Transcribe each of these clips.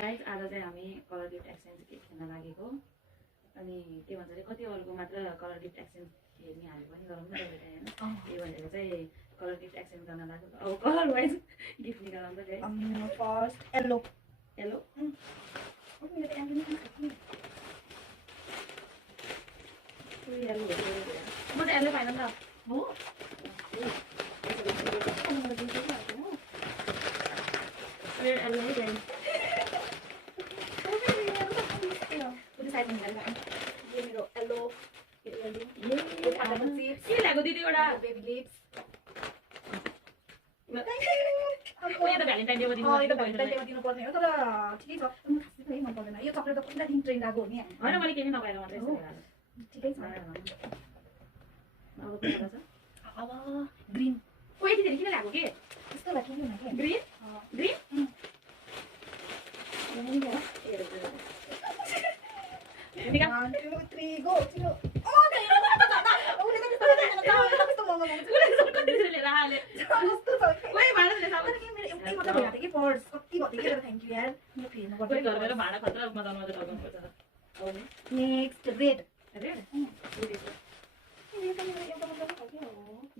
guys आज चाहिँ हामी कलर गिफ्ट एक्सचेन्ज खेल्न लागेको अनि के भन्छ अरे कति अरूको मात्र कलर गिफ्ट एक्सचेन्ज खेल्ने हामी पनि गरौँ न एउटा हैन त्यही भनेर चाहिँ कलर गिफ्ट एक्सचेन्ज गर्न लागेको अब कलर वाइज गिफ्ट निकाल्नु त है फर्स्ट येलो येलो मेरो त येलो नै खानु येलो म त येलो पाइन नि त हो येलो नै गए साइड में निकाल ये मेरो येलो ये लाग्यो दिदी एउटा बेबी लिप्स म त भ्यालेन्टाइन डेको दिन यो भ्यालेन्टाइन दिनु पर्ने हो तर ठिकै छ म खासै पनि मन पर्दैन यो चक्लेट त पहिला दिन ट्रेन लागो हो नि हैन मैले केही नपाएर मात्रै ठिकै छ अब के गर्छ अब ग्रीन कोही दिदी किन लाग्यो के त्यस्तो लाग्यो नि के ग्रीन ग्रीन निकाल 1 2 3 गो चिलो लिएर हाले कोही भाडा दिने सामान एउटै मात्र भइरहेको थियो कि पर्स कति भयो थियो थ्याङ्क यू यार म फेर्नु पर्छ कोही घरबाट भाडा खतरा मजा मजा लगाउनु पर्छ नेक्स्ट रेड रेड एउटा मात्र खायो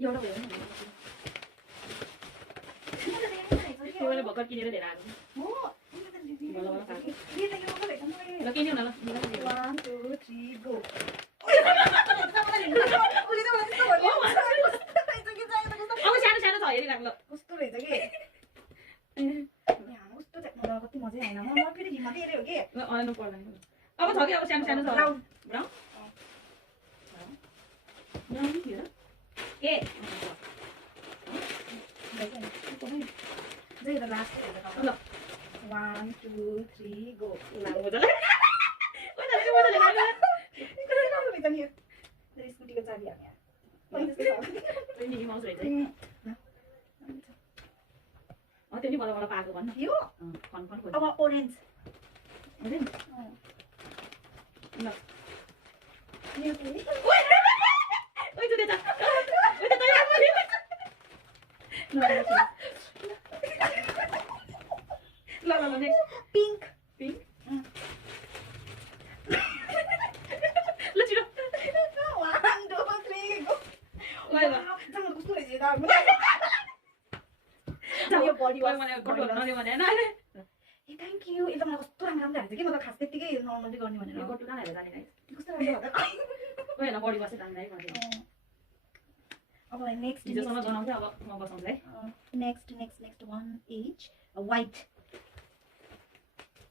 एउटा भयो नि त्यो मैले भर्खर किनेर लिएर आएको हो ल किन्यौ न ल 1 2 3 गो अब सानो सानो छ हेरिराख ल कस्तो रहेछ के कस्तो कति मजा आएन म फेरि घिमा हेऱ्यो हो कि आउनु पर्दैन अब छ कि अब सानो सानो छ ब्राउन ब्राउन ब्राउन थियो के जै त लास्ट ल 1 2 3 गो लाग्यो मजा लाग्यो स्कुटीको चाबी हामी मिकी माउस रहेछ त्यो नि बल्ल बल्ल पाएको भन्न यो कन्फर्म अब ओरेन्ज ल ओइ जुदे त ओइ त तयार भयो ल ल ल नेक्स्ट पिंक पिंक ल छिटो 1 2 3 गो ओइ ल जम्मा कस्तो रहेछ यो बडी वास मलाई कटो नले भने हैन ए थ्यांक यू एकदम मलाई कस्तो राम्रो राम्रो लाग्छ कि म त खास त्यतिकै नर्मली गर्ने भनेर यो कटो कहाँ हेरेर जाने गाइस कस्तो राम्रो लाग्छ ओइ हैन बडी वास जान्दै भने अब नेक्स्ट हिजोसम्म बनाउँथे अब म बसाउँछु है नेक्स्ट 1 एच व्हाइट